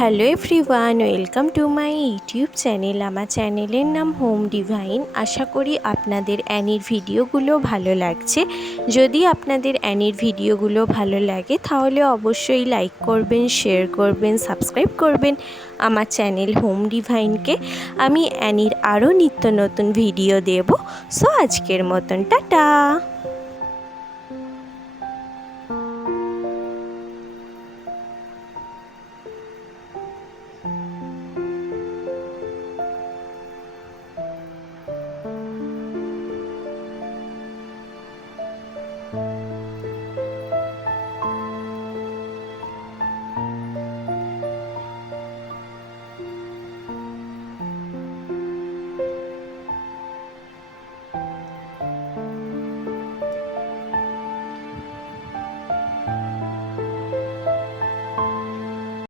Hello everyone, welcome to my YouTube channel. আমার চ্যানেলের নাম হোম ডিভাইন। আশা করি আপনাদের অ্যানির ভিডিওগুলো ভালো লাগছে। যদি আপনাদের অ্যানির ভিডিওগুলো ভালো লাগে তাহলে অবশ্যই লাইক করবেন, শেয়ার করবেন, সাবস্ক্রাইব করবেন আমার চ্যানেল হোম ডিভাইনকে। আমি অ্যানির আরও নিত্য নতুন ভিডিও দেব। সো আজকের মতন টাটা।